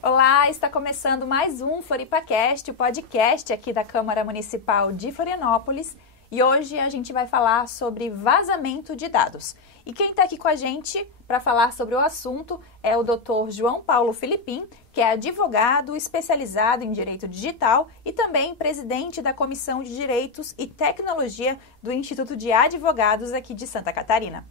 Olá, está começando mais um FloripaCast, o podcast aqui da Câmara Municipal de Florianópolis. E hoje a gente vai falar sobre vazamento de dados. E quem está aqui com a gente para falar sobre o assunto é o Dr. João Paulo Filipim, que é advogado especializado em direito digital e também presidente da Comissão de Direitos e Tecnologia do Instituto de Advogados aqui de Santa Catarina.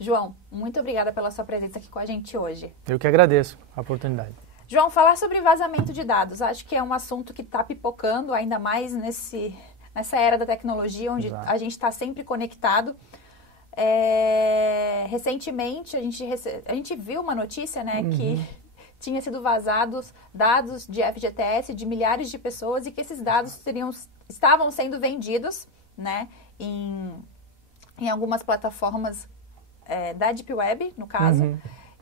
João, muito obrigada pela sua presença aqui com a gente hoje. Eu que agradeço a oportunidade. João, falar sobre vazamento de dados, acho que é um assunto que está pipocando ainda mais nessa era da tecnologia, onde Exato. a gente está sempre conectado. Recentemente, a gente viu uma notícia, né, que tinha sido vazados dados de FGTS de milhares de pessoas e que esses dados estavam sendo vendidos, né, em algumas plataformas da Deep Web, no caso.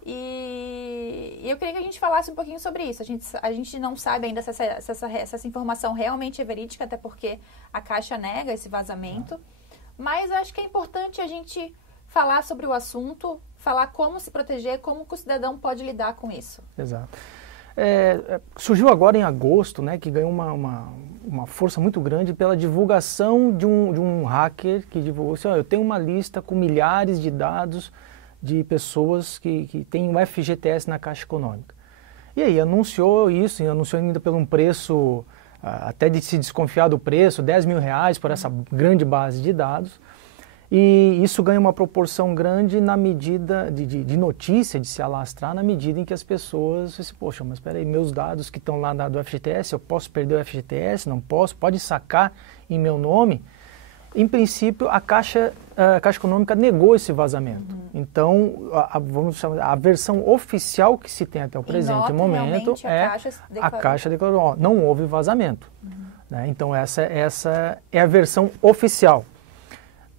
E eu queria que a gente falasse um pouquinho sobre isso. A gente não sabe ainda se essa informação realmente é verídica, até porque a Caixa nega esse vazamento. Mas eu acho que é importante a gente falar sobre o assunto, falar como se proteger, como que o cidadão pode lidar com isso. Exato. Surgiu agora em agosto, né, que ganhou uma força muito grande pela divulgação de um hacker que divulgou assim, eu tenho uma lista com milhares de dados de pessoas que têm o FGTS na Caixa Econômica. E aí anunciou isso, e anunciou ainda por um preço, até de se desconfiar do preço, R$10.000 por essa grande base de dados. E isso ganha uma proporção grande na medida de notícia, de se alastrar, na medida em que as pessoas dizem, poxa, mas espera aí, meus dados que estão lá do FGTS, eu posso perder o FGTS? Não posso? Pode sacar em meu nome? Em princípio, a Caixa Econômica negou esse vazamento. Então, vamos chamar, a versão oficial que se tem até o presente momento é a Caixa declarou, não houve vazamento. Né? Então, essa é a versão oficial.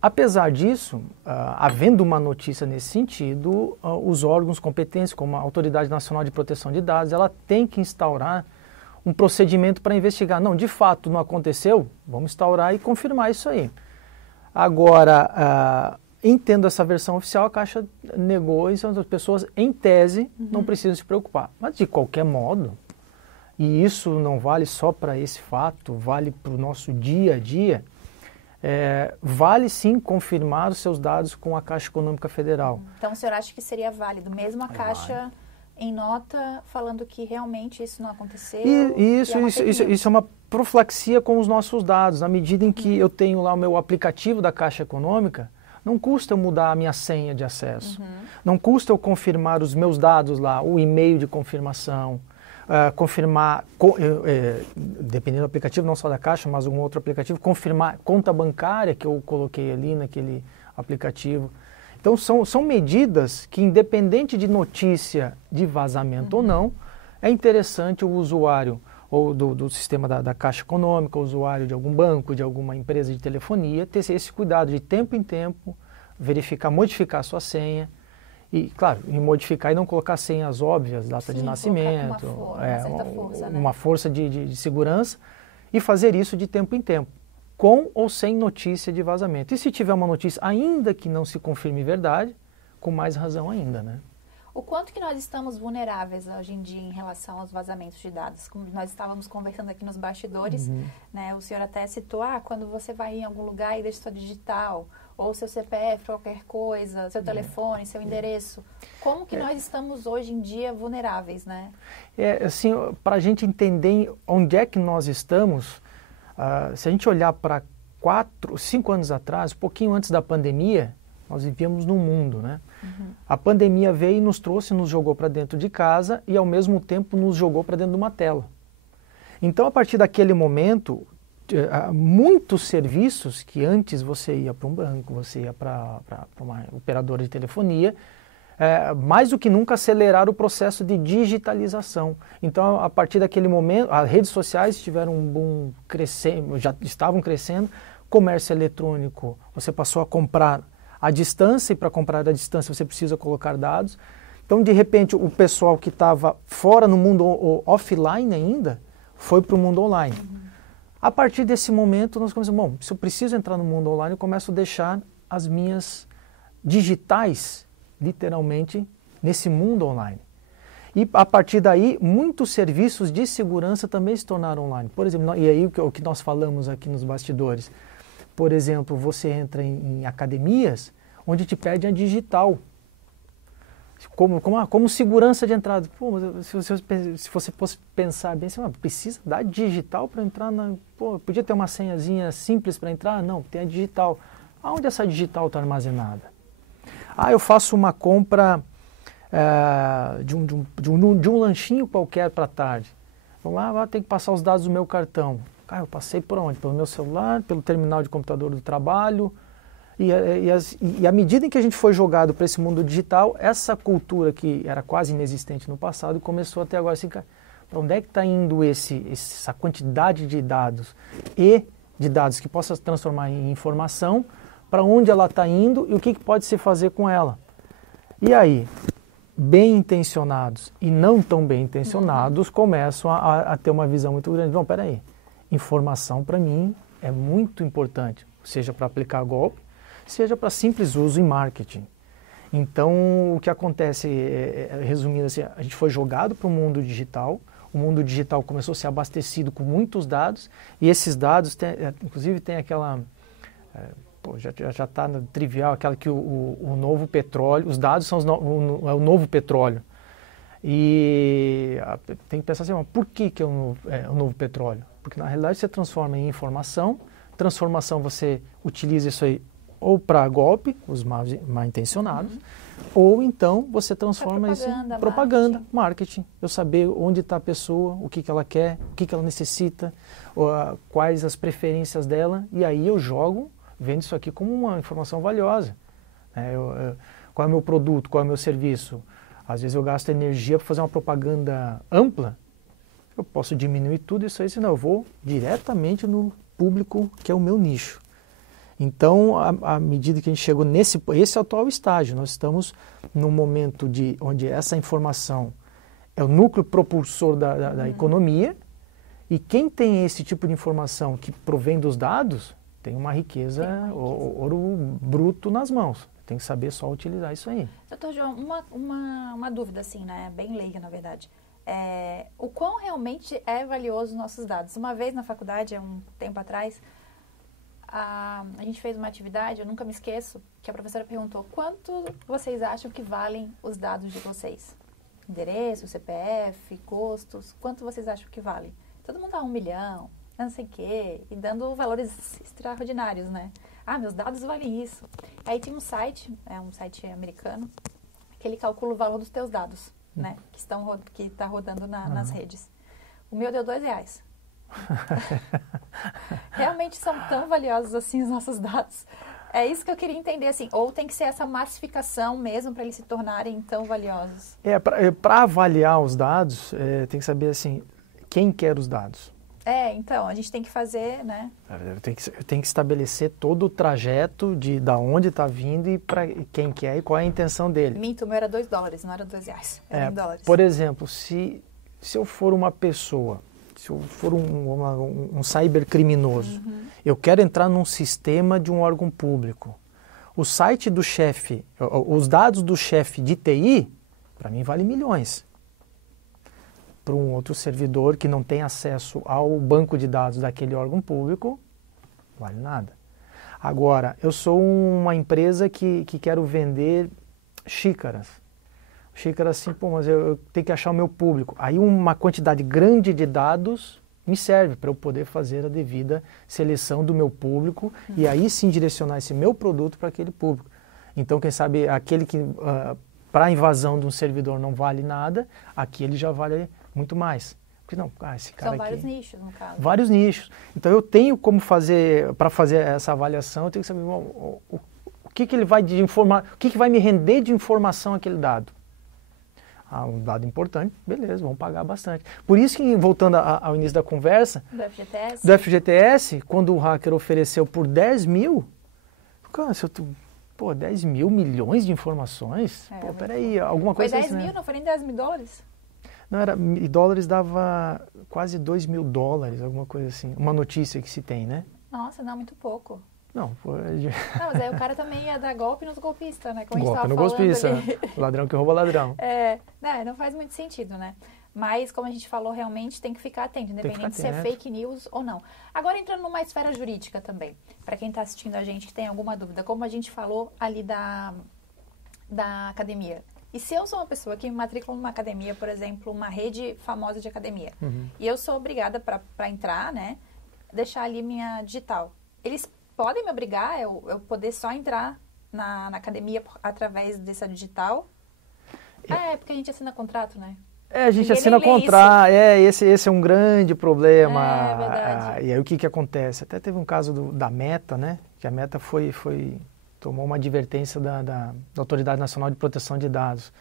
Apesar disso, havendo uma notícia nesse sentido, os órgãos competentes, como a Autoridade Nacional de Proteção de Dados, ela tem que instaurar um procedimento para investigar. Não, de fato, não aconteceu, vamos instaurar e confirmar isso aí. Agora, entendo essa versão oficial, a Caixa negou e as pessoas, em tese, não precisam se preocupar. Mas, de qualquer modo, e isso não vale só para esse fato, vale para o nosso dia a dia, vale sim confirmar os seus dados com a Caixa Econômica Federal. Então, o senhor acha que seria válido, mesmo a Caixa em nota falando que realmente isso não aconteceu? Isso é uma profilaxia com os nossos dados. Na medida em que eu tenho lá o meu aplicativo da Caixa Econômica, não custa eu mudar a minha senha de acesso. Não custa eu confirmar os meus dados lá, o e-mail de confirmação, confirmar, dependendo do aplicativo, não só da Caixa, mas algum outro aplicativo, confirmar conta bancária que eu coloquei ali naquele aplicativo. Então, são medidas que, independente de notícia de vazamento ou não, é interessante o usuário ou do sistema da Caixa Econômica, o usuário de algum banco, de alguma empresa de telefonia, ter esse cuidado de tempo em tempo, verificar, modificar a sua senha, e, claro, modificar e não colocar senhas óbvias, data de nascimento, uma força de segurança, e fazer isso de tempo em tempo, com ou sem notícia de vazamento. E se tiver uma notícia, ainda que não se confirme verdade, com mais razão ainda, né? O quanto que nós estamos vulneráveis hoje em dia em relação aos vazamentos de dados? Como nós estávamos conversando aqui nos bastidores, né? O senhor até citou, quando você vai em algum lugar e deixa sua digital, ou seu CPF, qualquer coisa, seu telefone, seu endereço. Como que nós estamos hoje em dia vulneráveis, né? Assim, para a gente entender onde é que nós estamos, se a gente olhar para 5 anos atrás, um pouquinho antes da pandemia, nós vivíamos num mundo, né? A pandemia veio e nos trouxe, nos jogou para dentro de casa e, ao mesmo tempo, nos jogou para dentro de uma tela. Então, a partir daquele momento, muitos serviços que antes você ia para um banco, você ia para uma operadora de telefonia, mais do que nunca aceleraram o processo de digitalização. Então, a partir daquele momento, as redes sociais tiveram um boom crescendo, já estavam crescendo, comércio eletrônico, você passou a comprar à distância, e para comprar à distância você precisa colocar dados. Então, de repente, o pessoal que estava fora no mundo offline ainda, foi para o mundo online. A partir desse momento, nós começamos, se eu preciso entrar no mundo online, eu começo a deixar as minhas digitais, literalmente, nesse mundo online. E a partir daí, muitos serviços de segurança também se tornaram online. Por exemplo, e aí o que nós falamos aqui nos bastidores. Por exemplo, você entra em academias onde te pedem a digital. Como segurança de entrada. Pô, se você fosse pensar bem, você precisa da digital para entrar na... Pô, podia ter uma senhazinha simples para entrar? Não, tem a digital. Aonde essa digital está armazenada? Eu faço uma compra de um lanchinho qualquer para tarde. Vamos lá, tem que passar os dados do meu cartão. Eu passei por onde? Pelo meu celular, pelo terminal de computador do trabalho. E à medida em que a gente foi jogado para esse mundo digital, essa cultura que era quase inexistente no passado começou até agora assim, para onde é que está indo essa quantidade de dados e de dados que possa se transformar em informação, para onde ela está indo e o que pode se fazer com ela. E aí, bem intencionados e não tão bem intencionados começam a ter uma visão muito grande. Bom, peraí, informação para mim é muito importante, seja para aplicar golpe, seja para simples uso em marketing. Então, o que acontece, resumindo assim, a gente foi jogado para o mundo digital digital começou a ser abastecido com muitos dados, e esses dados, inclusive tem aquela, já está no trivial, aquela que o novo petróleo, os dados são o novo petróleo. E tem que pensar assim, mas por que é o novo petróleo? Porque na realidade você transforma em informação, transformação você utiliza isso aí ou para golpe, os mal intencionados, ou então você transforma isso em propaganda, marketing. Eu saber onde está a pessoa, o que ela quer, o que ela necessita, quais as preferências dela, e aí eu jogo, vendo isso aqui como uma informação valiosa. Qual é o meu produto, qual é o meu serviço? Às vezes eu gasto energia para fazer uma propaganda ampla, eu posso diminuir tudo isso aí, senão eu vou diretamente no público que é o meu nicho. Então, à medida que a gente chegou esse é o atual estágio, nós estamos num momento onde essa informação é o núcleo propulsor da economia, e quem tem esse tipo de informação que provém dos dados, tem uma riqueza, ouro bruto nas mãos. Tem que saber só utilizar isso aí. Doutor João, uma dúvida assim, né? Bem leiga, na verdade. O quão realmente é valioso os nossos dados? Uma vez na faculdade, há um tempo atrás, a gente fez uma atividade, eu nunca me esqueço, que a professora perguntou: quanto vocês acham que valem os dados de vocês? Endereço, CPF, custos, quanto vocês acham que valem? Todo mundo dá 1 milhão, não sei o quê, e dando valores extraordinários, né? Meus dados valem isso. Aí tem um site americano, que ele calcula o valor dos teus dados, né? Que está rodando nas redes. O meu deu R$2. Realmente são tão valiosos assim os nossos dados? É isso que eu queria entender, assim, ou tem que ser essa massificação mesmo para eles se tornarem tão valiosos? Para avaliar os dados, tem que saber assim, quem quer os dados. Então, a gente tem que fazer, né? Tem que estabelecer todo o trajeto da onde está vindo e para quem quer e qual é a intenção dele. Minto, o meu era $2, não era R$2, era em dólares. Por exemplo, se eu for uma pessoa, se eu for um cybercriminoso, eu quero entrar num sistema de um órgão público, o site do chefe, os dados do chefe de TI, para mim vale milhões. Para um outro servidor que não tem acesso ao banco de dados daquele órgão público, não vale nada. Agora, eu sou uma empresa que quero vender xícaras. Xícaras assim, mas eu tenho que achar o meu público. Aí uma quantidade grande de dados me serve para eu poder fazer a devida seleção do meu público e aí sim direcionar esse meu produto para aquele público. Então, quem sabe, aquele que para a invasão de um servidor não vale nada, aqui ele já vale muito mais. Porque não, esse cara São vários aqui, nichos, no caso. Vários nichos. Então eu tenho como fazer, para fazer essa avaliação, eu tenho que saber o que ele vai informar, o que vai me render de informação aquele dado. Um dado importante, beleza, vamos pagar bastante. Por isso que, voltando ao início da conversa, do FGTS, quando o hacker ofereceu por 10 mil, cara, 10 mil milhões de informações? Peraí, alguma coisa... Foi 10 mil, não foi nem 10 mil dólares? Não, dólares dava quase $2.000, alguma coisa assim. Uma notícia que se tem, né? Nossa, não, muito pouco. Não, Não, mas aí o cara também ia dar golpe nos golpistas, né? Como a gente golpe tava no falando golpista, ali. ladrão que rouba ladrão. Né, não faz muito sentido, né? Mas, como a gente falou, realmente tem que ficar atento, independente se é fake news ou não. Agora, entrando numa esfera jurídica também, para quem está assistindo a gente que tem alguma dúvida, como a gente falou ali da academia. E se eu sou uma pessoa que me matricula numa academia, por exemplo, uma rede famosa de academia, e eu sou obrigada para entrar, né, deixar ali minha digital, eles podem me obrigar eu poder só entrar na academia através dessa digital? Porque a gente assina contrato, né? A gente assina contrato, esse é um grande problema. É verdade. E aí o que acontece? Até teve um caso da Meta, né? Que a Meta tomou uma advertência da Autoridade Nacional de Proteção de Dados.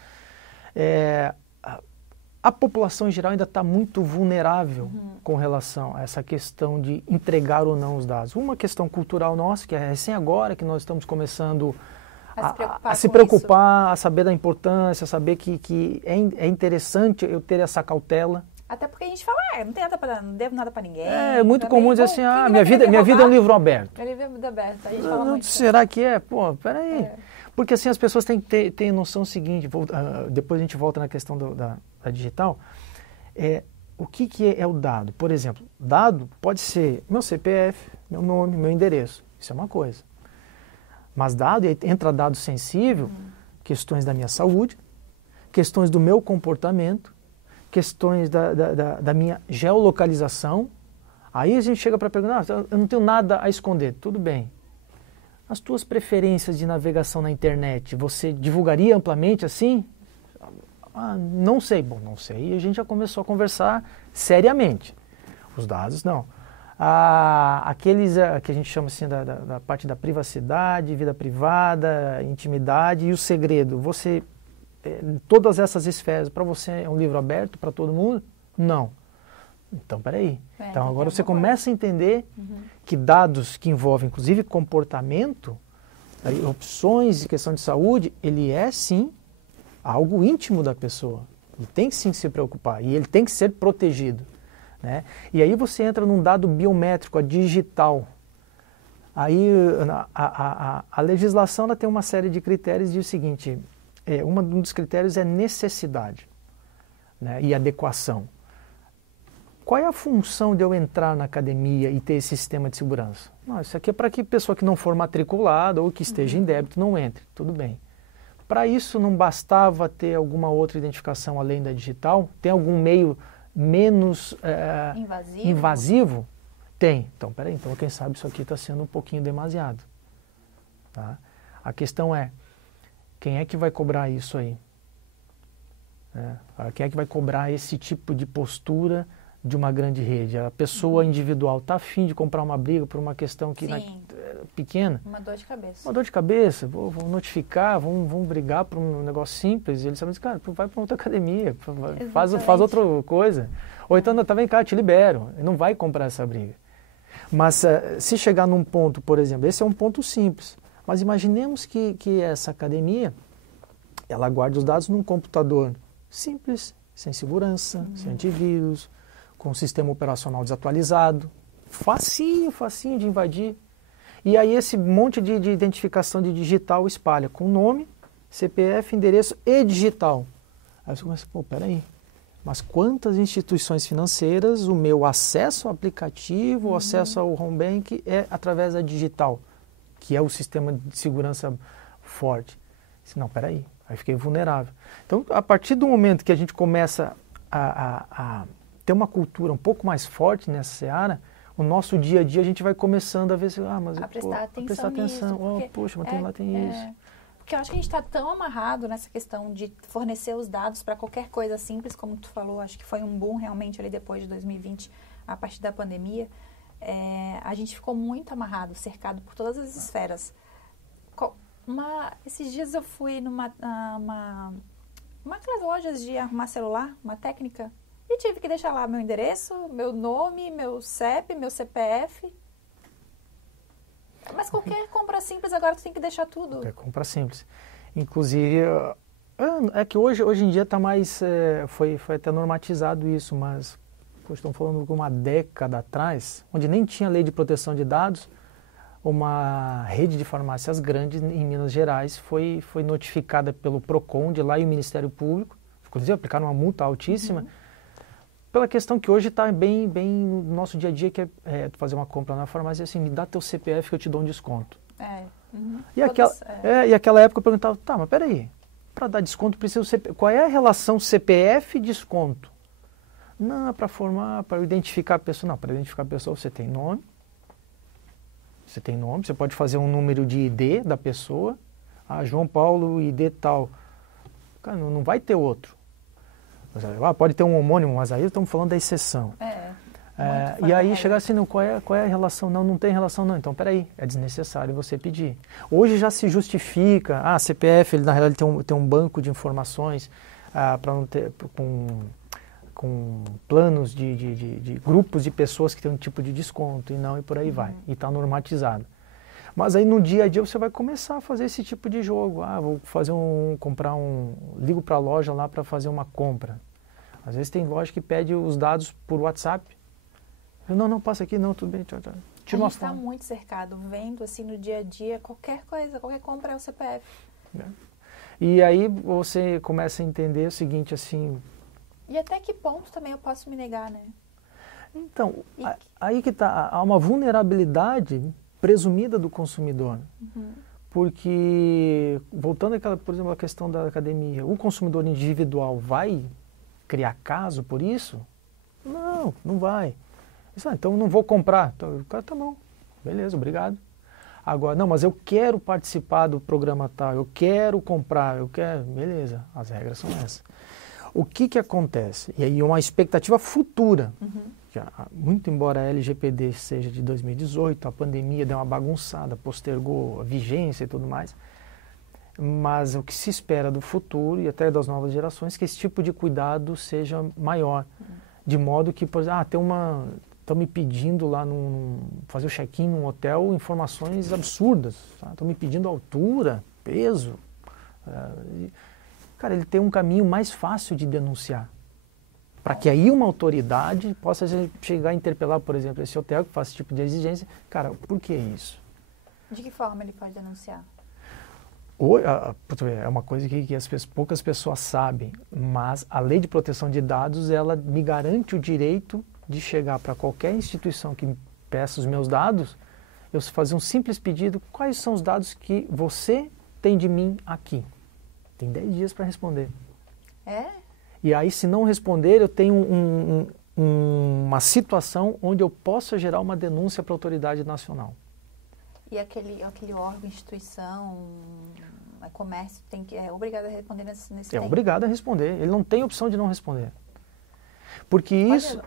A população em geral ainda está muito vulnerável com relação a essa questão de entregar ou não os dados. Uma questão cultural nossa, que é recém agora que nós estamos começando a se preocupar, a saber da importância, a saber que é interessante eu ter essa cautela. Até porque a gente fala, não tem nada não devo nada para ninguém. É muito comum dizer assim, minha vida é um livro aberto. Meu livro é muito aberto, a gente fala muito. Será que é? Pô, peraí. Porque assim as pessoas têm que ter noção seguinte, depois a gente volta na questão da digital, o que é o dado? Por exemplo, dado pode ser meu CPF, meu nome, meu endereço, isso é uma coisa. Mas entra dado sensível, questões da minha saúde, questões do meu comportamento, questões da minha geolocalização. Aí a gente chega para perguntar, eu não tenho nada a esconder, tudo bem. As tuas preferências de navegação na internet, você divulgaria amplamente assim? Não sei. Bom, não sei. E a gente já começou a conversar seriamente. Os dados, não. Aqueles que a gente chama assim da parte da privacidade, vida privada, intimidade e o segredo. Todas essas esferas, para você é um livro aberto para todo mundo? Não. Então, peraí. Então, agora você começa a entender que dados que envolvem, inclusive, comportamento, opções e questão de saúde, ele é, sim, algo íntimo da pessoa. Ele tem que, sim, se preocupar e ele tem que ser protegido. Né? E aí você entra num dado biométrico, a digital. Aí a legislação ela tem uma série de critérios e diz o seguinte, um dos critérios é necessidade, né, e adequação. Qual é a função de eu entrar na academia e ter esse sistema de segurança? Não, isso aqui é para que pessoa que não for matriculada ou que esteja em débito não entre, tudo bem. Para isso não bastava ter alguma outra identificação além da digital? Tem algum meio menos invasivo? Tem. Então, peraí, então quem sabe isso aqui está sendo um pouquinho demasiado. Tá? A questão é, quem é que vai cobrar isso aí? Quem é que vai cobrar esse tipo de postura de uma grande rede? A pessoa individual está afim de comprar uma briga por uma questão que pequena? Uma dor de cabeça. Uma dor de cabeça, vou notificar, vamos brigar por um negócio simples. E eles sabem, cara, vai para outra academia, faz outra coisa. Ou então, tá vem cá, te libero. Ele não vai comprar essa briga. Mas se chegar num ponto, por exemplo, esse é um ponto simples. Mas imaginemos que essa academia, ela guarde os dados num computador simples, sem segurança, sem antivírus, com um sistema operacional desatualizado, facinho de invadir. E aí esse monte de identificação de digital espalha com nome, CPF, endereço e digital. Aí você começa, peraí, mas quantas instituições financeiras o meu acesso ao aplicativo, o acesso ao home bank é através da digital, que é o sistema de segurança forte. Não, peraí, aí fiquei vulnerável. Então, a partir do momento que a gente começa a ter uma cultura um pouco mais forte nessa seara, o nosso dia a dia a gente vai começando a ver se, prestar atenção. Porque, poxa, mas lá tem isso. Porque eu acho que a gente está tão amarrado nessa questão de fornecer os dados para qualquer coisa simples, como tu falou, acho que foi um boom realmente ali depois de 2020, a partir da pandemia. A gente ficou muito amarrado, cercado por todas as esferas. Esses dias eu fui numa aquelas lojas de arrumar celular, uma técnica, e tive que deixar lá meu endereço, meu nome, meu CEP, meu CPF. Mas qualquer compra simples agora tu tem que deixar tudo. É compra simples. Inclusive, é que hoje em dia está mais, foi até normatizado isso, mas estamos falando de uma década atrás, onde nem tinha lei de proteção de dados, uma rede de farmácias grandes em Minas Gerais foi notificada pelo PROCON de lá e o Ministério Público, inclusive aplicaram uma multa altíssima, pela questão que hoje está bem no nosso dia a dia, que é fazer uma compra na farmácia e assim, me dá teu CPF que eu te dou um desconto. E aquela época eu perguntava, tá, mas peraí, para dar desconto precisa o CPF. Qual é a relação CPF e desconto? Não, é para formar, para identificar a pessoa. Não, para identificar a pessoa você tem nome. Você pode fazer um número de ID da pessoa. Ah, João Paulo, ID tal. Cara, não vai ter outro. Pode ter um homônimo, mas aí estamos falando da exceção. E aí chegar assim, qual é a relação? Não tem relação não. Então, peraí, é desnecessário você pedir. Hoje já se justifica, CPF, ele, na realidade tem um banco de informações para não ter, com planos de grupos de pessoas que têm um tipo de desconto e por aí vai. E está normatizado. Mas aí no dia a dia você vai começar a fazer esse tipo de jogo. Vou fazer ligo para a loja lá para fazer uma compra. Às vezes tem loja que pede os dados por WhatsApp. Não, passa aqui, não, tudo bem. Tchau. A gente está muito cercado, vendo assim no dia a dia, qualquer coisa, qualquer compra é o CPF. E aí você começa a entender o seguinte, assim... E até que ponto também eu posso me negar, né? Então, aí que está, há uma vulnerabilidade presumida do consumidor. Porque, voltando por exemplo, à questão da academia, o consumidor individual vai criar caso por isso? Não vai. Então não vou comprar. Então, o cara, tá bom, beleza, obrigado. Agora, não, mas eu quero participar do programa tal, eu quero comprar, beleza, as regras são essas. O que acontece? E aí uma expectativa futura. Muito embora a LGPD seja de 2018, a pandemia deu uma bagunçada, postergou a vigência e tudo mais, mas o que se espera do futuro e até das novas gerações é que esse tipo de cuidado seja maior. De modo que, por exemplo, estão me pedindo lá, fazer o check-in num hotel, informações absurdas. Estão me pedindo altura, peso. Cara, ele tem um caminho mais fácil de denunciar. Para que aí uma autoridade possa chegar a interpelar, por exemplo, esse hotel que faz esse tipo de exigência. Cara, por que isso? De que forma ele pode denunciar? É uma coisa que poucas pessoas sabem, mas a Lei de Proteção de Dados, ela me garante o direito de chegar para qualquer instituição que me peça os meus dados, eu fazer um simples pedido, quais são os dados que você tem de mim aqui? Tem 10 dias para responder. E aí, se não responder, eu tenho uma situação onde eu possa gerar uma denúncia para a autoridade nacional. E aquele órgão, instituição, comércio, é obrigado a responder nesse tempo? Obrigado a responder. Ele não tem opção de não responder. Porque isso...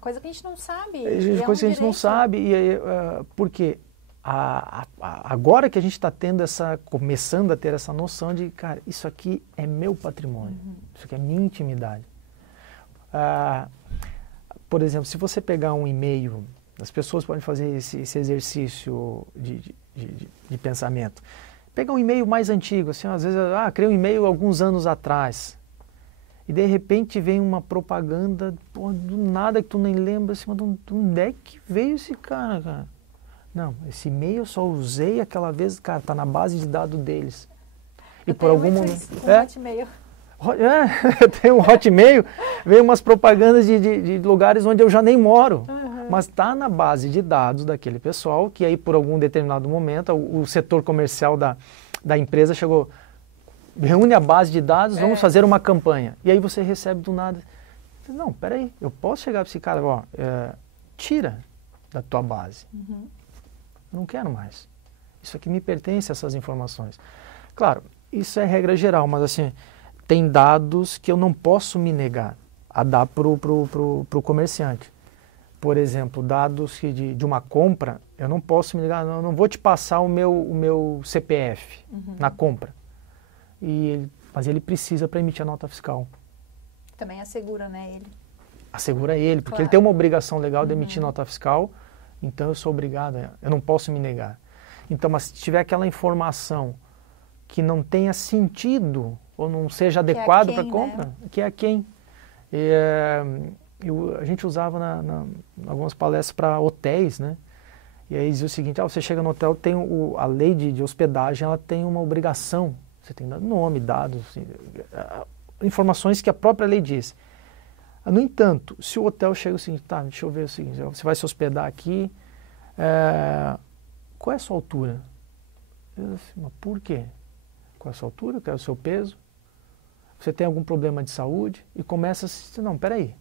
coisa que a gente não sabe. Coisa que a gente não sabe. Porque agora que a gente está começando a ter essa noção de, cara, isso aqui é meu patrimônio, isso aqui é minha intimidade. Por exemplo, se você pegar um e-mail, as pessoas podem fazer esse exercício de pensamento. Pegar um e-mail mais antigo, assim, às vezes, criei um e-mail alguns anos atrás, e de repente vem uma propaganda, do nada que tu nem lembra, assim, de onde é que veio esse cara? Não, esse e-mail eu só usei aquela vez, cara, tá na base de dados deles. E por algum momento... Hotmail. Eu tenho um Hotmail, veio umas propagandas de lugares onde eu já nem moro. Mas está na base de dados daquele pessoal, que aí por algum determinado momento o setor comercial da empresa chegou, reúne a base de dados, vamos fazer uma campanha. E aí você recebe do nada, não, peraí, eu posso chegar para esse cara, tira da tua base. Eu não quero mais. Isso aqui me pertence, essas informações. Claro, isso é regra geral, mas assim, tem dados que eu não posso me negar a dar pro comerciante. Por exemplo, dados de uma compra, eu não posso me negar, eu não vou te passar o meu CPF na compra. Mas ele precisa para emitir a nota fiscal. Também assegura, né, ele? Assegura ele, porque ele tem uma obrigação legal de emitir nota fiscal, então eu sou obrigado, eu não posso me negar. Então, mas se tiver aquela informação que não tenha sentido ou não seja adequado para a compra, né? Que é a quem? A gente usava em algumas palestras para hotéis, né? E aí dizia o seguinte, você chega no hotel, tem a lei de hospedagem, ela tem uma obrigação, você tem nome, dados, assim, informações que a própria lei diz. No entanto, se o hotel chega o seguinte, tá, deixa eu ver o seguinte, você vai se hospedar aqui, qual é a sua altura? Eu disse, mas por quê? Qual é a sua altura? Qual é o seu peso? Você tem algum problema de saúde? E começa a se não, peraí,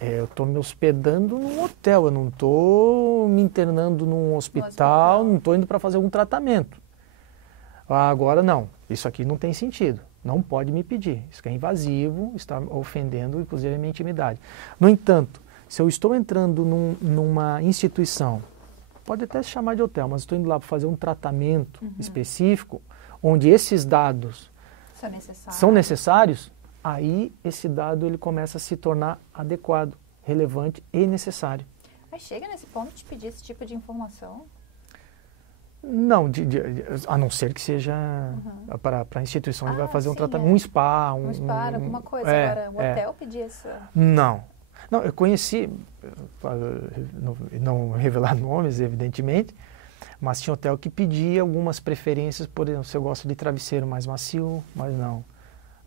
eu estou me hospedando num hotel, eu não estou me internando num hospital, não estou indo para fazer algum tratamento. Agora não, isso aqui não tem sentido, não pode me pedir, isso aqui é invasivo, está ofendendo inclusive a minha intimidade. No entanto, se eu estou entrando numa instituição, pode até se chamar de hotel, mas estou indo lá para fazer um tratamento específico, onde esses dados são necessários, aí esse dado ele começa a se tornar adequado, relevante e necessário. Mas chega nesse ponto de pedir esse tipo de informação? Não, a não ser que seja para a instituição que vai fazer um tratamento, um spa. Um spa, alguma coisa. Agora, o hotel pedir essa... Não, eu conheci, não revelar nomes, evidentemente, mas tinha hotel que pedia algumas preferências, por exemplo, se eu gosto de travesseiro mais macio, mas não.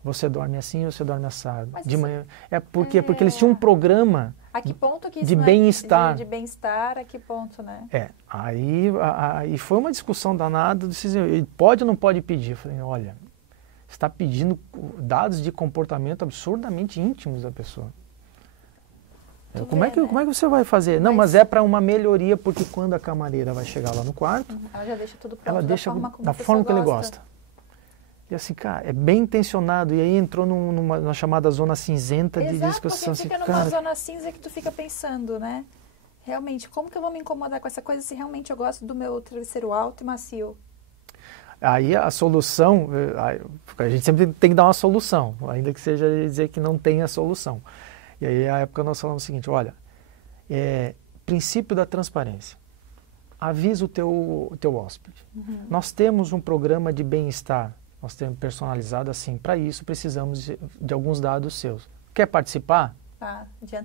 Você dorme assim ou você dorme assado? De manhã. Porque eles tinham um programa a que ponto que isso de bem-estar. De bem-estar, a que ponto, né? Aí foi uma discussão danada, ele pode ou não pode pedir? Eu falei, olha, você está pedindo dados de comportamento absurdamente íntimos da pessoa. Como é que você vai fazer? Não, mas é para uma melhoria, porque quando a camareira vai chegar lá no quarto, ela já deixa tudo pronto, ela deixa da forma que ele gosta. E assim, cara, é bem intencionado. E aí entrou numa chamada zona cinzenta de discussão. Exato, porque fica numa zona cinza que tu fica pensando, né? Realmente, como que eu vou me incomodar com essa coisa se realmente eu gosto do meu travesseiro alto e macio? Aí a solução, a gente sempre tem que dar uma solução, ainda que seja dizer que não tem a solução. E aí, à época, nós falamos o seguinte, olha, princípio da transparência. Avisa o teu hóspede. Nós temos um programa de bem-estar, nós temos personalizado assim. Para isso, precisamos de alguns dados seus. Quer participar?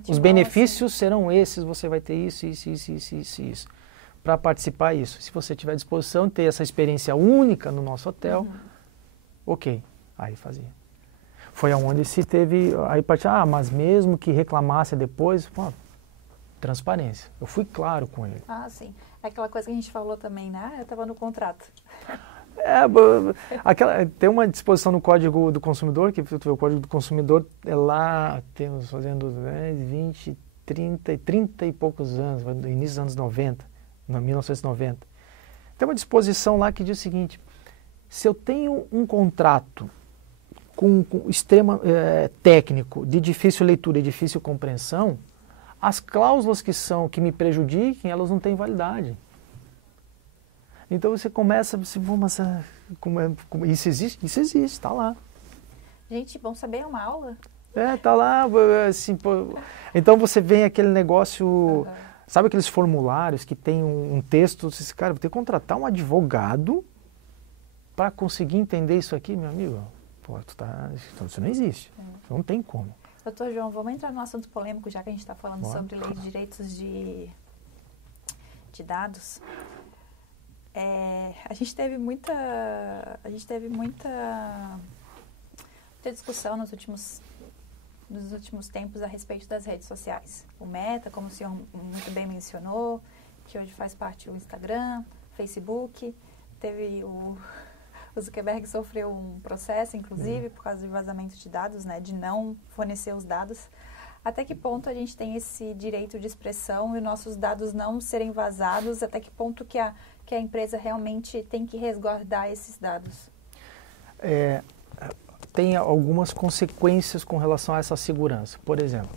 Os benefícios serão esses, você vai ter isso. Para participar isso. Se você tiver disposição de ter essa experiência única no nosso hotel, ok, aí fazia. Foi aonde se teve, aí mas mesmo que reclamasse depois, transparência. Eu fui claro com ele. Sim. É aquela coisa que a gente falou também, né? Eu estava no contrato. Tem uma disposição no Código do Consumidor, que o Código do Consumidor é lá, temos fazendo 20, 30 e poucos anos, no início dos anos 90, 1990. Tem uma disposição lá que diz o seguinte, se eu tenho um contrato com extrema técnico, de difícil leitura e difícil compreensão, as cláusulas que me prejudiquem, elas não têm validade. Então você começa, mas isso existe? Isso existe, está lá. Gente, bom saber, é uma aula. Está lá, assim, então você vê aquele negócio, sabe aqueles formulários que tem um texto, você diz, cara, vou ter que contratar um advogado para conseguir entender isso aqui, meu amigo. Isso não existe, isso não tem como. Doutor João, vamos entrar num assunto polêmico, já que a gente está falando sobre lei de direitos de dados. A gente teve muita discussão nos últimos tempos a respeito das redes sociais. O Meta, como o senhor muito bem mencionou, que hoje faz parte do Instagram, Facebook, teve o Zuckerberg sofreu um processo, inclusive, por causa de vazamento de dados, né, de não fornecer os dados. Até que ponto a gente tem esse direito de expressão e nossos dados não serem vazados? Até que ponto que a empresa realmente tem que resguardar esses dados? Tem algumas consequências com relação a essa segurança. Por exemplo,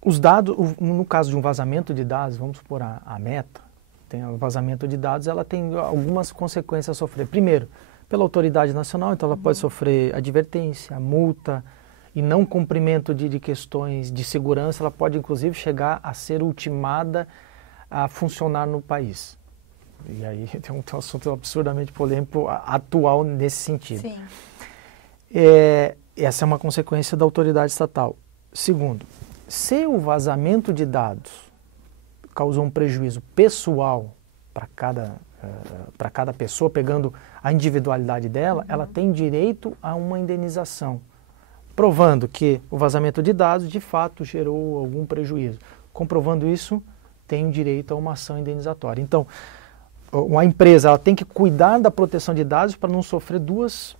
os dados, no caso de um vazamento de dados, vamos supor a Meta, tem o vazamento de dados, ela tem algumas consequências a sofrer. Primeiro, pela autoridade nacional, então ela pode sofrer advertência, multa e não cumprimento de questões de segurança, ela pode inclusive chegar a ser ultimada a funcionar no país. E aí tem um assunto absurdamente polêmico atual nesse sentido. Sim. Essa é uma consequência da autoridade estatal. Segundo, se o vazamento de dados causou um prejuízo pessoal para cada pessoa, pegando a individualidade dela, ela tem direito a uma indenização, provando que o vazamento de dados de fato gerou algum prejuízo. Comprovando isso, tem direito a uma ação indenizatória. Então, uma empresa ela tem que cuidar da proteção de dados para não sofrer duas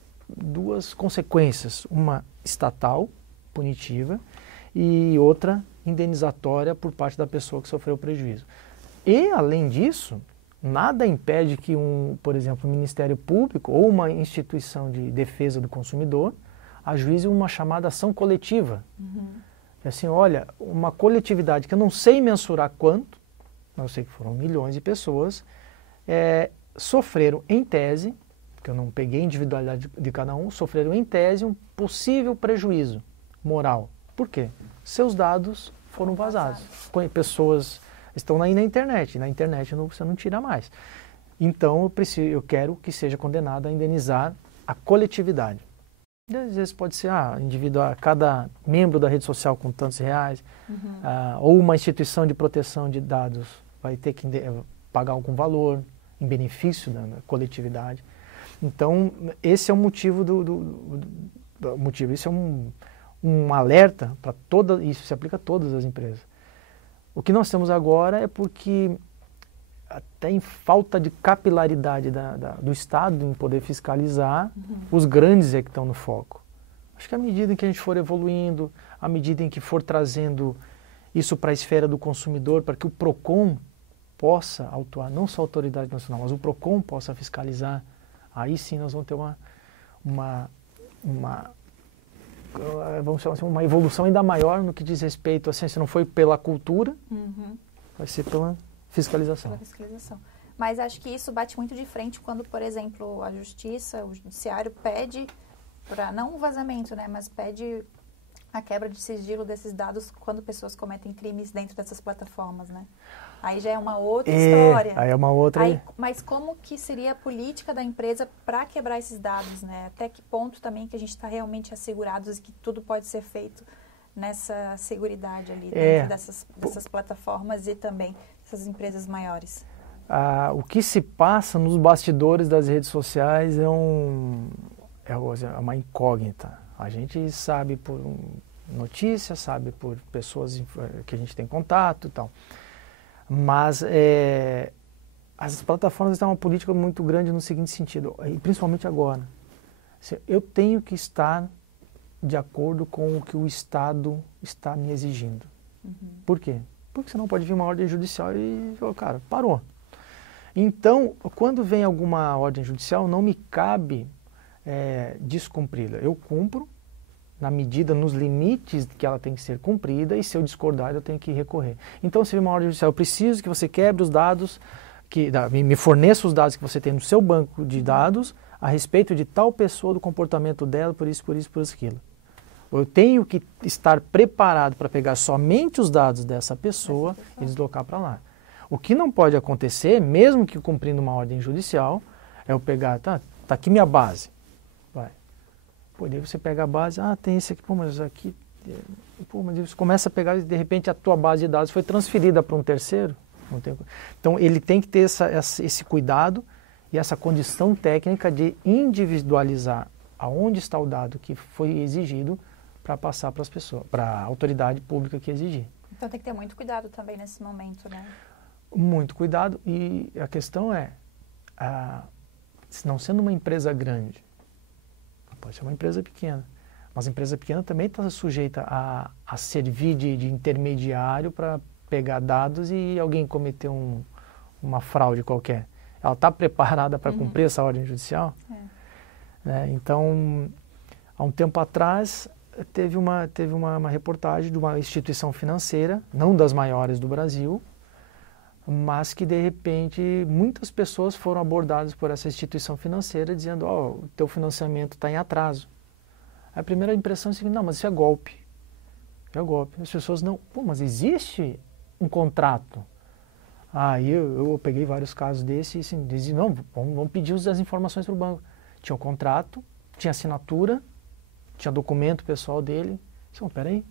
consequências, uma estatal, punitiva, e outra indenizatória por parte da pessoa que sofreu o prejuízo. E, além disso, nada impede que, por exemplo, um Ministério Público ou uma instituição de defesa do consumidor ajuize uma chamada ação coletiva. Assim, olha, uma coletividade que eu não sei mensurar quanto, mas eu sei que foram milhões de pessoas, sofreram em tese, que eu não peguei a individualidade de cada um, sofreram em tese um possível prejuízo moral. Por quê? Seus dados foram vazados. Pessoas estão aí na internet você não tira mais. Então eu quero que seja condenado a indenizar a coletividade. E, às vezes pode ser cada membro da rede social com tantos reais, ou uma instituição de proteção de dados vai ter que pagar algum valor em benefício da coletividade. Então, esse é o motivo isso é um alerta para isso se aplica a todas as empresas. O que nós temos agora é porque, até em falta de capilaridade do Estado em poder fiscalizar, os grandes é que estão no foco. Acho que à medida em que a gente for evoluindo, à medida em que for trazendo isso para a esfera do consumidor, para que o PROCON possa autuar, não só a autoridade nacional, mas o PROCON possa fiscalizar, aí sim nós vamos ter vamos chamar assim, uma evolução ainda maior no que diz respeito, assim, se não foi pela cultura, vai ser pela fiscalização. Mas acho que isso bate muito de frente quando, por exemplo, a justiça, o judiciário pede, não o vazamento, né, mas pede a quebra de sigilo desses dados quando pessoas cometem crimes dentro dessas plataformas, né? Aí já é uma outra história. Aí é uma outra... Mas como que seria a política da empresa para quebrar esses dados, né? Até que ponto também que a gente está realmente assegurados e que tudo pode ser feito nessa seguridade ali dentro dessas plataformas e também dessas empresas maiores? O que se passa nos bastidores das redes sociais é uma incógnita. A gente sabe por notícias, sabe por pessoas que a gente tem contato e tal. Mas as plataformas têm uma política muito grande no seguinte sentido, e principalmente agora. Eu tenho que estar de acordo com o que o Estado está me exigindo. Por quê? Porque senão pode vir uma ordem judicial e, cara, parou. Então, quando vem alguma ordem judicial, não me cabe descumpri-la. Eu cumpro na medida, nos limites que ela tem que ser cumprida, e se eu discordar, eu tenho que recorrer. Então, se vem uma ordem judicial, eu preciso que você quebre os dados, me forneça os dados que você tem no seu banco de dados a respeito de tal pessoa, do comportamento dela, por isso, aquilo. Eu tenho que estar preparado para pegar somente os dados dessa pessoa e deslocar para lá. O que não pode acontecer, mesmo que cumprindo uma ordem judicial, é eu pegar, tá aqui minha base. Vai. Pô, daí você pega a base, tem esse aqui, mas aqui... mas você começa a pegar e de repente a tua base de dados foi transferida para um terceiro. Então ele tem que ter esse cuidado e essa condição técnica de individualizar aonde está o dado que foi exigido para passar para as pessoas, para a autoridade pública que exigir. Então tem que ter muito cuidado também nesse momento, né? Muito cuidado, e a questão não sendo uma empresa grande, pode ser uma empresa pequena, mas a empresa pequena também está sujeita a servir de intermediário para pegar dados e alguém cometer uma fraude qualquer. Ela está preparada para cumprir essa ordem judicial? Então, há um tempo atrás, teve uma reportagem de uma instituição financeira, não das maiores do Brasil, mas que, de repente, muitas pessoas foram abordadas por essa instituição financeira dizendo, o teu financiamento está em atraso. A primeira impressão é a seguinte, não, mas isso é golpe. É golpe. As pessoas não, mas existe um contrato. Eu peguei vários casos desses e assim, diziam, não, vamos pedir as informações para o banco. Tinha um contrato, tinha assinatura, tinha documento pessoal dele. Disse, peraí,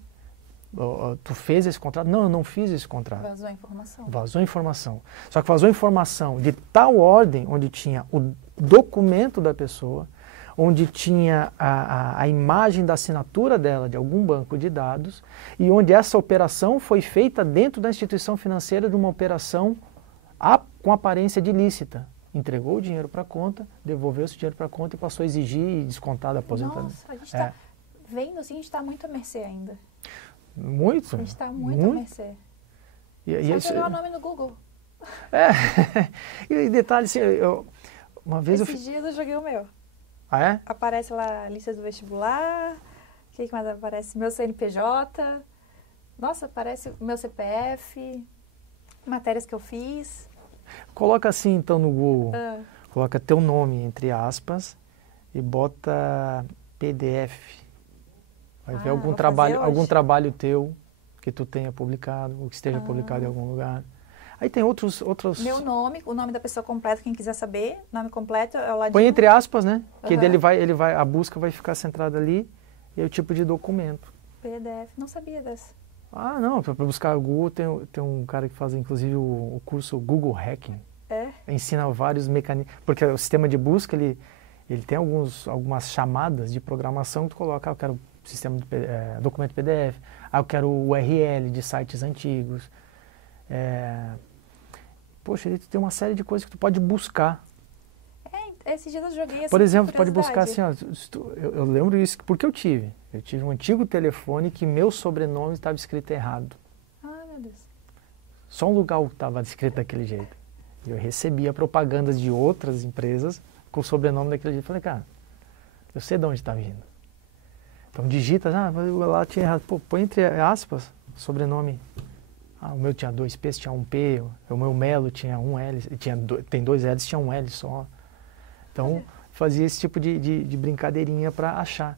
Tu fez esse contrato? Não, eu não fiz esse contrato. Vazou a informação. Vazou a informação. Só que vazou a informação de tal ordem, onde tinha o documento da pessoa, onde tinha a imagem da assinatura dela de algum banco de dados, e onde essa operação foi feita dentro da instituição financeira de uma operação com aparência de ilícita. Entregou o dinheiro para a conta, devolveu esse dinheiro para a conta e passou a exigir e descontar da aposentadoria. Nossa, a gente está vendo assim, a gente está muito à mercê ainda. Muito? A gente está muito à mercê. Só jogar o nome no Google. E detalhe, assim, uma vez Esses dias eu joguei o meu. Ah, é? Aparece lá a lista do vestibular, o que mais aparece? Meu CNPJ, nossa, aparece o meu CPF, matérias que eu fiz. Coloca assim então no Google, coloca teu nome entre aspas e bota PDF. Vai ver algum trabalho teu que tu tenha publicado, ou que esteja publicado em algum lugar. Aí tem outros... Meu nome, o nome da pessoa completa, quem quiser saber, nome completo é o ladinho. Põe entre aspas, né? Que dele a busca vai ficar centrada ali e é o tipo de documento. PDF, não sabia dessa. Ah, não, para buscar o Google tem um cara que faz inclusive o curso Google Hacking. Ensina vários mecanismos, porque o sistema de busca ele tem algumas chamadas de programação que tu coloca, eu quero sistema de documento PDF, eu quero o URL de sites antigos. Poxa, ele tem uma série de coisas que tu pode buscar. Esses dias eu joguei assim. Por exemplo, tu pode buscar assim, ó, eu lembro isso porque eu tive um antigo telefone que meu sobrenome estava escrito errado. Ah, meu Deus. Só um lugar estava escrito daquele jeito. E eu recebia propagandas de outras empresas com o sobrenome daquele jeito. Eu falei, cara, eu sei de onde está vindo. Então digita, lá tinha errado. Pô, põe entre aspas, sobrenome. O meu tinha 2 P's, tinha 1 P. O meu Melo tinha 1 L, tem 2 L's, tinha 1 L só. Então, fazia esse tipo de brincadeirinha para achar.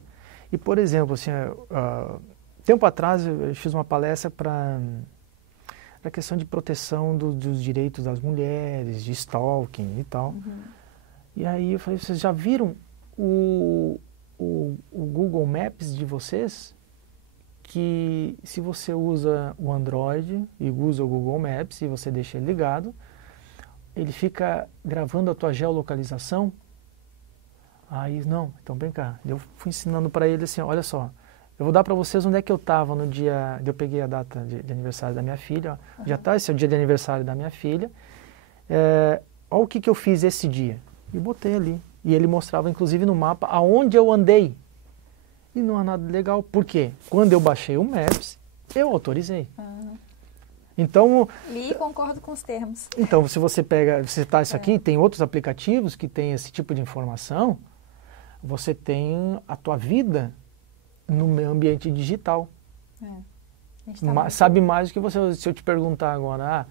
E, por exemplo, assim, tempo atrás eu fiz uma palestra para a questão de proteção dos direitos das mulheres, de stalking e tal. E aí eu falei, vocês já viram o Google Maps de vocês? Que se você usa o Android e usa o Google Maps e você deixa ele ligado, ele fica gravando a tua geolocalização. Aí, não, então vem cá. Eu fui ensinando para ele assim, olha só, eu vou dar para vocês onde é que eu estava no dia, eu peguei a data de aniversário da minha filha, já está, esse é o dia de aniversário da minha filha, olha o que eu fiz esse dia. E botei ali. E ele mostrava, inclusive, no mapa, aonde eu andei. E não há nada legal. Por quê? Quando eu baixei o Maps, eu autorizei. Então... Li e concordo com os termos. Então, se você citar isso aqui, tem outros aplicativos que têm esse tipo de informação, você tem a tua vida no meio ambiente digital. Sabe mais do que você... Se eu te perguntar agora,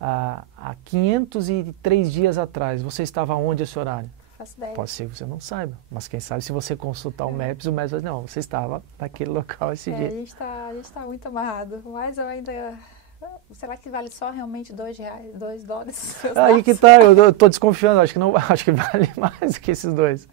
há 503 dias atrás, você estava onde esse horário? Faço ideia. Pode ser que você não saiba, mas quem sabe se você consultar o Maps vai dizer, não, você estava naquele local esse dia. A gente tá muito amarrado, mas eu ainda... Será que vale só realmente R$2, $2? Aí que tá, eu tô desconfiando, acho que vale mais do que esses 2.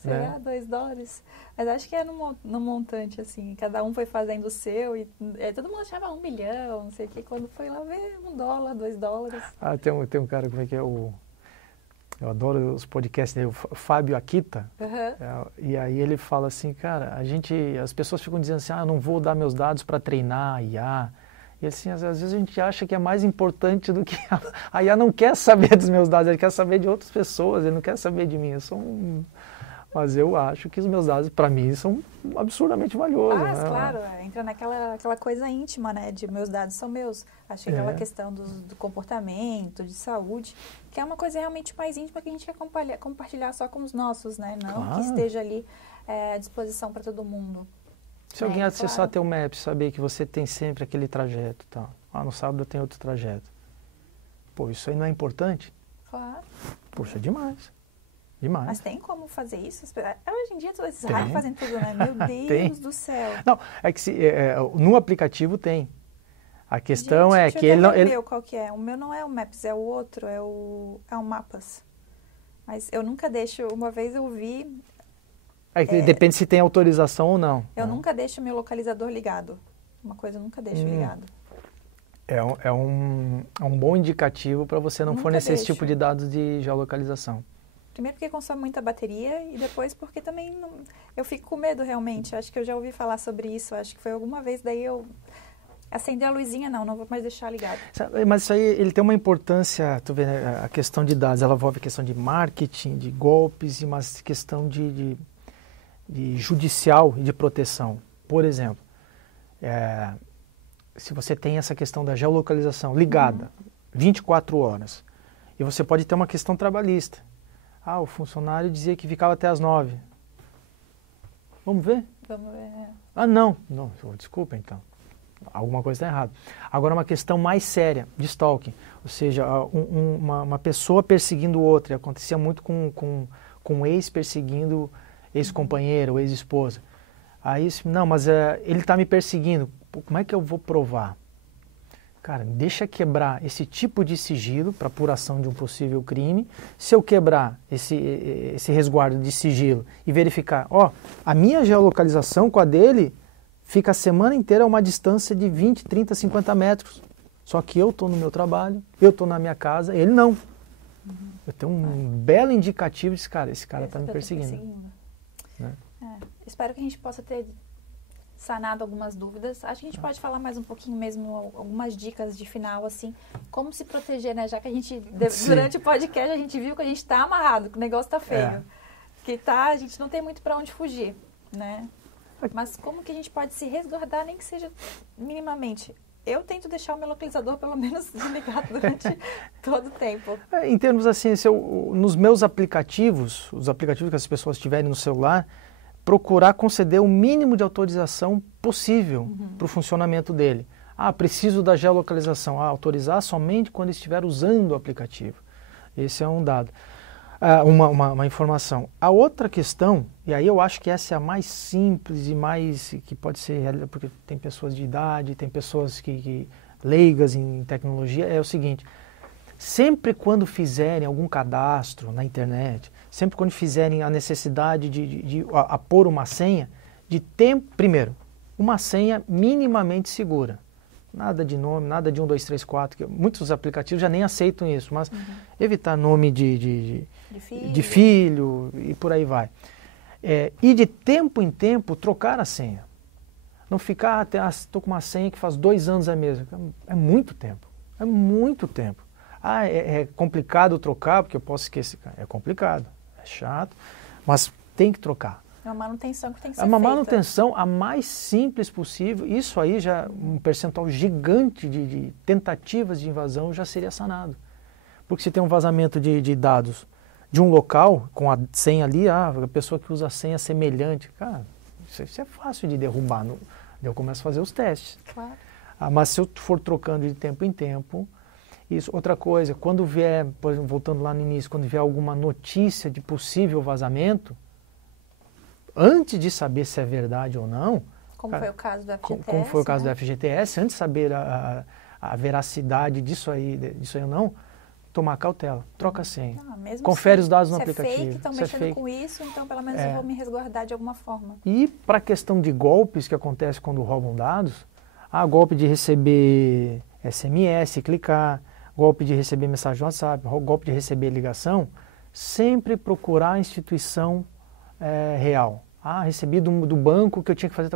Será $2? Mas acho que é no montante, assim, cada um foi fazendo o seu e todo mundo achava 1 milhão, não sei o que, quando foi lá ver $1, $2. Tem um cara, como é que é eu adoro os podcasts dele, o Fábio Akita, e aí ele fala assim, cara, as pessoas ficam dizendo assim, eu não vou dar meus dados para treinar a IA, e assim, às vezes a gente acha que é mais importante do que a IA não quer saber dos meus dados, ele quer saber de outras pessoas, ele não quer saber de mim, mas eu acho que os meus dados, para mim, são absurdamente valiosos. Né? Claro, entra naquela coisa íntima, né, de meus dados são meus. Acho que aquela questão do comportamento, de saúde, que é uma coisa realmente mais íntima que a gente quer compartilhar só com os nossos, né, não que esteja ali à disposição para todo mundo. Se alguém acessar teu Maps, saber que você tem sempre aquele trajeto, tá? No sábado tem outro trajeto. Pô, isso aí não é importante? Claro. Poxa, demais. Demais. Mas tem como fazer isso? Hoje em dia, todos esses hacks fazem tudo, né? Meu Deus do céu. Não, é que no aplicativo tem. A questão é que ele não... O meu, qual que é? O meu não é o Maps, é o outro, é o Mapas. Mas eu nunca deixo... Uma vez eu vi... Depende se tem autorização ou não. Eu nunca deixo meu localizador ligado. Uma coisa eu nunca deixo ligado. É um bom indicativo para você não fornecer esse tipo de dados de geolocalização. Primeiro porque consome muita bateria e depois porque também eu fico com medo realmente. Acho que eu já ouvi falar sobre isso. Acho que foi alguma vez, daí eu acender a luzinha, não vou mais deixar ligado. Mas isso aí, ele tem uma importância, tu vê, a questão de dados, ela envolve a questão de marketing, de golpes e uma questão de judicial e de proteção. Por exemplo, se você tem essa questão da geolocalização ligada 24 horas, e você pode ter uma questão trabalhista. O funcionário dizia que ficava até as 9. Vamos ver? Vamos ver. Não, desculpa então. Alguma coisa está errada. Agora, uma questão mais séria de stalking, ou seja, uma pessoa perseguindo outra. Acontecia muito com um ex perseguindo ex-companheira ou ex-esposa. Aí, não, mas ele está me perseguindo. Pô, como é que eu vou provar? Cara, deixa quebrar esse tipo de sigilo para apuração de um possível crime. Se eu quebrar esse resguardo de sigilo e verificar, a minha geolocalização com a dele fica a semana inteira a uma distância de 20, 30, 50 metros. Só que eu estou no meu trabalho, eu estou na minha casa, ele não. Eu tenho um belo indicativo de esse cara está me perseguindo. Né? Espero que a gente possa ter sanado algumas dúvidas. Acho que a gente pode falar mais um pouquinho mesmo, algumas dicas de final, assim, como se proteger, né? Já que a gente, durante o podcast, a gente viu que a gente está amarrado, que o negócio está feio. Que a gente não tem muito para onde fugir, né? Mas como que a gente pode se resguardar, nem que seja minimamente? Eu tento deixar o meu localizador pelo menos desligado durante todo o tempo. Em termos assim, nos meus aplicativos, os aplicativos que as pessoas tiverem no celular, procurar conceder o mínimo de autorização possível para o funcionamento dele. Preciso da geolocalização. Autorizar somente quando estiver usando o aplicativo. Esse é um dado. Uma informação. A outra questão, e aí eu acho que essa é a mais simples e mais que pode ser, porque tem pessoas de idade, tem pessoas que leigas em tecnologia, é o seguinte: sempre quando fizerem algum cadastro na internet, sempre quando fizerem a necessidade de pôr uma senha, primeiro, uma senha minimamente segura. Nada de nome, nada de 1, 2, 3, 4, que muitos aplicativos já nem aceitam isso, mas evitar nome de filho e por aí vai. E de tempo em tempo trocar a senha. Não ficar, estou com uma senha que faz 2 anos a mesma. É muito tempo, é muito tempo. É complicado trocar, porque eu posso esquecer. É complicado, é chato, mas tem que trocar. É uma manutenção que tem que ser feita. É uma feita. manutenção a mais simples possível. Isso aí já, um percentual gigante de tentativas de invasão já seria sanado. Porque se tem um vazamento de dados de um local, com a senha ali, a pessoa que usa a senha semelhante, cara, isso é fácil de derrubar. Eu começo a fazer os testes. Claro. Mas se eu for trocando de tempo em tempo, isso. Outra coisa, quando vier, por exemplo, voltando lá no início, quando vier alguma notícia de possível vazamento, antes de saber se é verdade ou não... Como foi o caso do FGTS. Como foi o caso do FGTS, antes de saber a veracidade disso aí ou não, tomar cautela, troca a senha. Confere os dados no aplicativo. Se é fake, estão mexendo com isso, então pelo menos eu vou me resguardar de alguma forma. E para a questão de golpes que acontece quando roubam dados, golpe de receber SMS, clicar, golpe de receber mensagem no WhatsApp, golpe de receber ligação, sempre procurar a instituição real. Recebi do banco que eu tinha que fazer.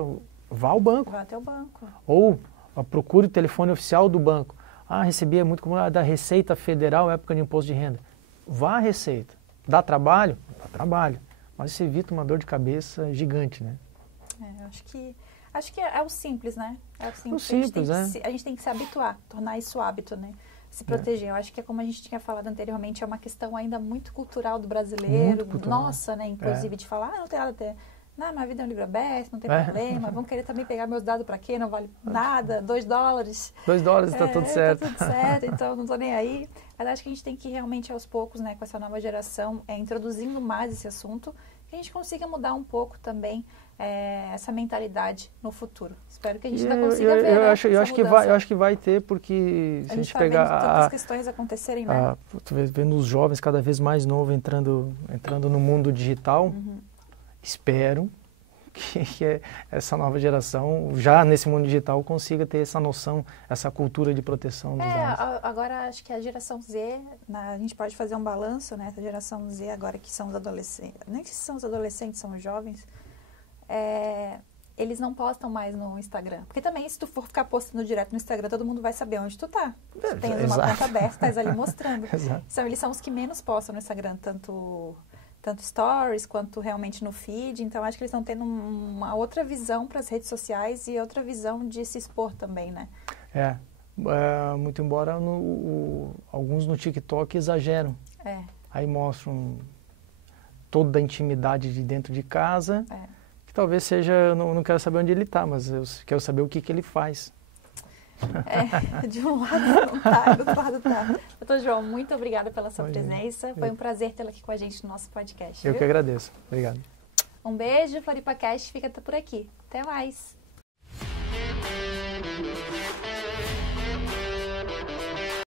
Vá ao banco. Vá até o banco. Ou procure o telefone oficial do banco. Recebi é muito comum da Receita Federal, época de imposto de renda. Vá à Receita. Dá trabalho? Dá trabalho. Mas isso evita uma dor de cabeça gigante, né? Acho que é o simples, né? É o simples. A gente tem que se habituar, tornar isso hábito, né? Se proteger. Eu acho que é como a gente tinha falado anteriormente, é uma questão ainda muito cultural do brasileiro. Nossa, né? Inclusive de falar, não tem nada a ter. Não, minha vida é um livro aberto, não tem problema. Vão querer também pegar meus dados para quê? Não vale nada. $2. $2 está tudo certo. Está tudo certo, então não estou nem aí. Mas acho que a gente tem que realmente aos poucos, né, com essa nova geração, introduzindo mais esse assunto, que a gente consiga mudar um pouco também essa mentalidade no futuro. Espero que a gente ainda consiga ver. Eu acho que vai ter, porque se a gente pegar tantas questões acontecerem, né? Vendo os jovens cada vez mais novos entrando no mundo digital, espero que essa nova geração, já nesse mundo digital, consiga ter essa noção, essa cultura de proteção dos dados. Agora acho que a geração Z, a gente pode fazer um balanço, né? A geração Z agora que são os adolescentes, nem se são os adolescentes, são os jovens, eles não postam mais no Instagram. Porque também, se tu for ficar postando direto no Instagram, todo mundo vai saber onde tu tá. Tu tens uma conta aberta, estás ali mostrando. Então, eles são os que menos postam no Instagram, tanto stories quanto realmente no feed. Então, acho que eles estão tendo uma outra visão para as redes sociais e outra visão de se expor também, né? Muito embora alguns no TikTok exageram. Aí mostram toda a intimidade de dentro de casa. Talvez seja, eu não quero saber onde ele está, mas eu quero saber o que ele faz. De um lado não tá, do outro lado tá. Doutor João, muito obrigada pela sua presença. Foi um prazer tê-lo aqui com a gente no nosso podcast. Eu que agradeço. Obrigado. Um beijo, FloripaCast fica por aqui. Até mais.